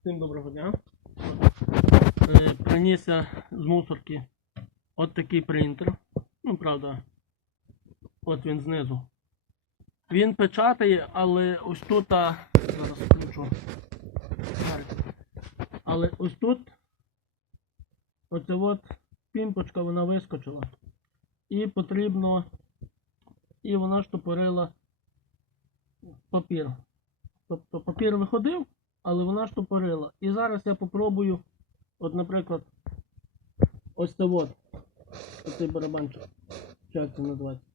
Всім доброго дня. Е, Приніс я з мусорки от такий принтер. Ну, правда, от він знизу. Він печатає, але ось тут. Зараз включу. Але ось тут оця от пімпочка вона вискочила. І потрібно. І вона штопорила папір. Тобто папір виходив, але вона штопорила. І зараз я попробую, от, наприклад, ось це от, оцей барабанчик, як це називається,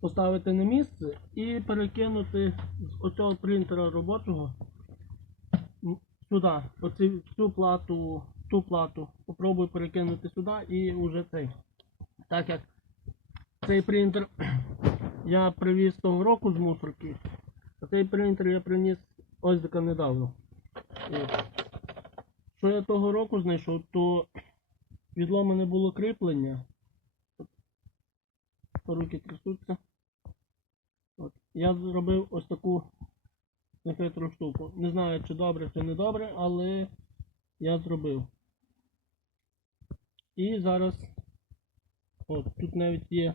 поставити на місце і перекинути з оцього принтера робочого сюди, оцю цю плату, ту плату. Попробую перекинути сюди і вже цей. Так як цей принтер я привіз того року з мусорки, а цей принтер я приніс ось таки недавно. От. Що я того року знайшов, то відломане було кріплення. Руки трясуться. От. Я зробив ось таку нехитру штуку. Не знаю, чи добре, чи не добре, але я зробив. І зараз от тут навіть є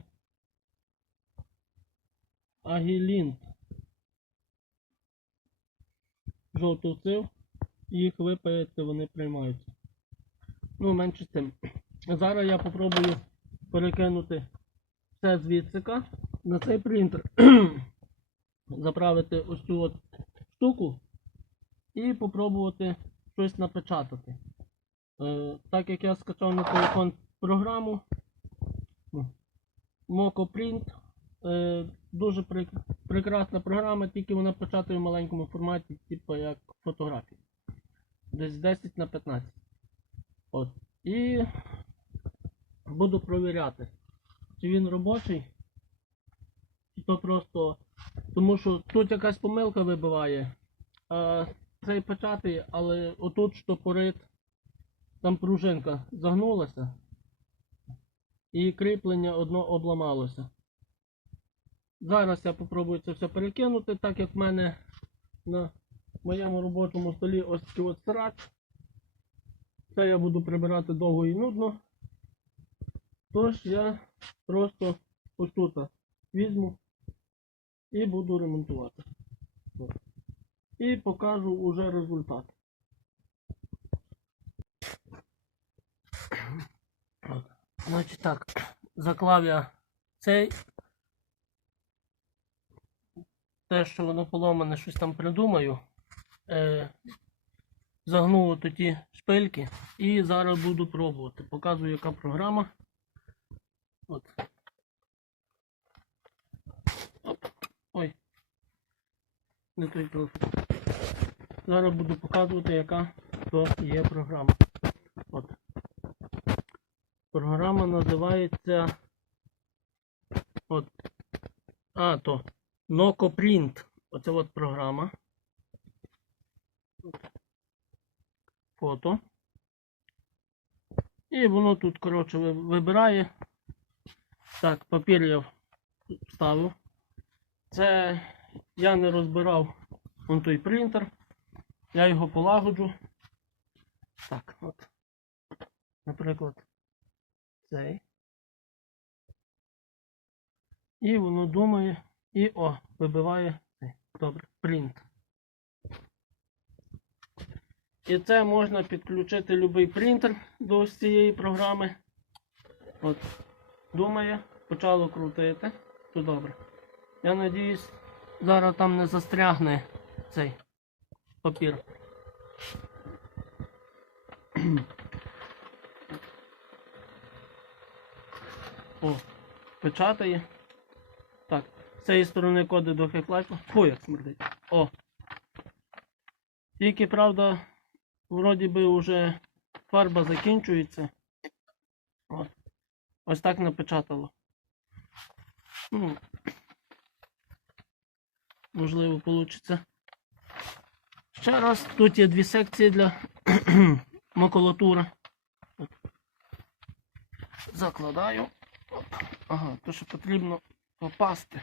агілінт. жовтовців, і їх випаяти вони приймаються. Ну, менше з тим. Зараз я попробую перекинути все звідсика на цей принтер. Заправити ось цю от штуку і попробувати щось напечатати. Е, так як я скачав на телефон програму MocoPrint, е, дуже прекрасна програма, тільки вона печатає в маленькому форматі, типу як фотографії. Десь 10 на 15. От. І буду провіряти, чи він робочий, чи то просто. Тому що тут якась помилка вибиває. А цей печатає, але отут штопорит, там пружинка загнулася. І кріплення одно обламалося. Зараз я попробую це все перекинути, так як в мене на моєму робочому столі ось такий от срач. Це я буду прибирати довго і нудно. Тож я просто ось тут візьму і буду ремонтувати. І покажу уже результат. Значить так, заклав я цей те, що воно поломане, щось там придумаю. Е, загнув ті шпильки і зараз буду пробувати. Показую, яка програма. От. Оп. Ой. Не той телефон. Зараз буду показувати, яка то є програма. От. Програма називається. От. А, то. NocoPrint. Оце от програма. Фото. І воно тут, коротше, вибирає. Так, папір я вставив. Це я не розбирав вон той принтер. Я його полагоджу. Так, от. Наприклад, цей. І воно думає. І о, вибиває. цей. Добре, принт. І це можна підключити будь-який принтер до ось цієї програми. От, думає, почало крутити. То добре. Я надіюсь, зараз там не застрягне цей папір. О, печатає. Так, з цієї сторони коди до хеклайфу. Фу, як смердить. О. Тільки, правда, вроді би вже фарба закінчується. От. Ось так напечатало. Ну, можливо, вийде. Ще раз, тут є дві секції для макулатури. Закладаю. Ага, то що потрібно попасти.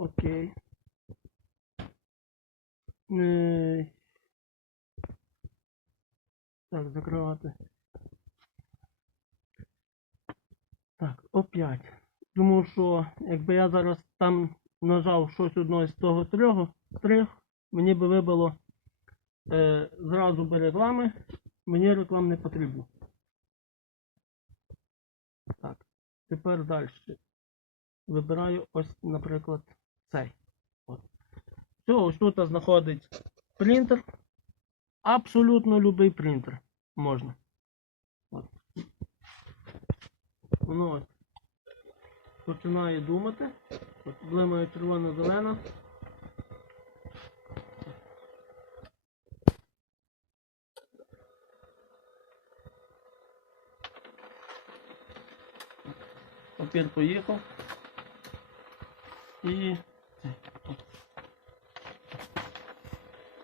Окей. Так, закривати. Так, опять. Тому що якби я зараз там нажав щось одно з того трьох, трьох мені би вибило е, зразу би реклами. Мені реклам не потрібно. Так, тепер далі. Вибираю ось, наприклад, цей. От. Все, ось тут знаходить принтер. Абсолютно любий принтер можна. От. Воно починає думати. От блимає червона-зелена. Папір поїхав. І.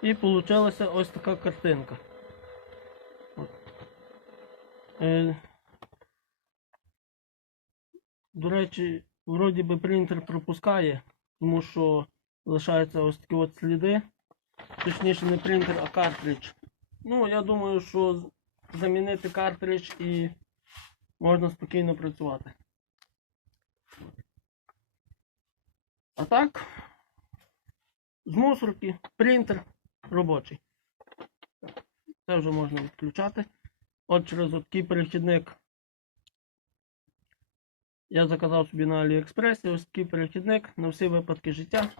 І получилася ось така картинка. Е, до речі, вроді би принтер пропускає, тому що лишаються ось такі от сліди. Точніше не принтер, а картридж. Ну, я думаю, що замінити картридж і можна спокійно працювати. А так, з мусорки, принтер робочий. Це вже можна відключати. От через такий перехідник. Я заказав собі на Аліекспресі ось такий перехідник на всі випадки життя.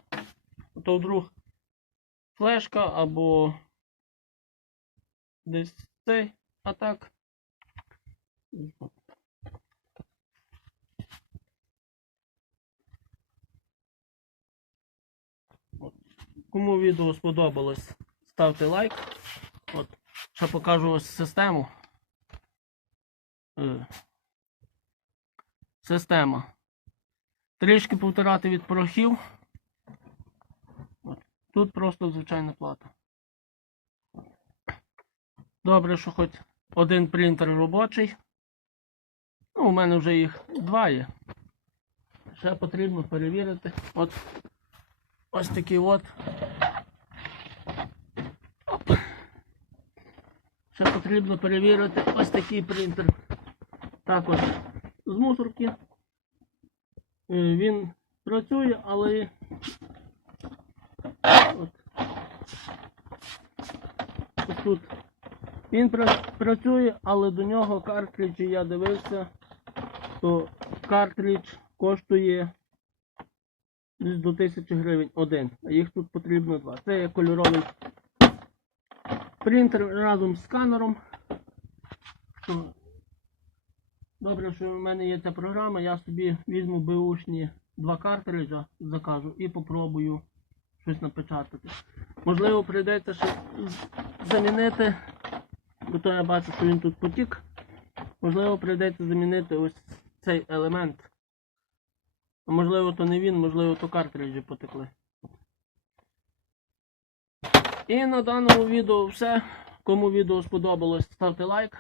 То вдруг флешка або десь цей, а Кому відео сподобалось, ставте лайк. От. Ще покажу ось систему. Е, Система. Трішки повтирати від порохів. От. Тут просто звичайна плата. Добре, що хоч один принтер робочий. Ну, у мене вже їх два є. Ще потрібно перевірити. От ось такий от. Оп. Ще потрібно перевірити ось такий принтер. Також з мусорки. Е, Він працює, але от. Ось тут він працює, але до нього картриджі я дивився, то картридж коштує десь до 1000 гривень один, а їх тут потрібно два. Це є кольоровий принтер разом з сканером. Добре, що в мене є ця програма, я собі візьму беушні два картриджа, закажу і попробую щось напечатати. Можливо, прийдеться ще замінити, бо то я бачу, що він тут потік. Можливо, прийдеться замінити ось цей елемент. А можливо, то не він, можливо, то картриджі потекли. І на даному відео все. Кому відео сподобалось, ставте лайк.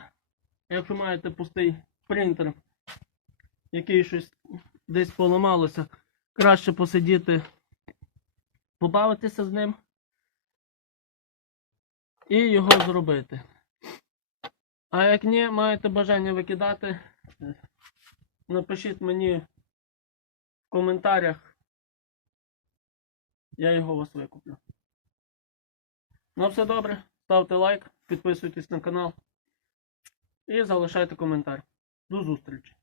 Якщо маєте пустий принтер, який щось десь поламалося, краще посидіти, побавитися з ним і його зробити. А як ні, маєте бажання викидати, напишіть мені коментарях, я його у вас викуплю. Ну все добре, ставте лайк, підписуйтесь на канал і залишайте коментар. До зустрічі!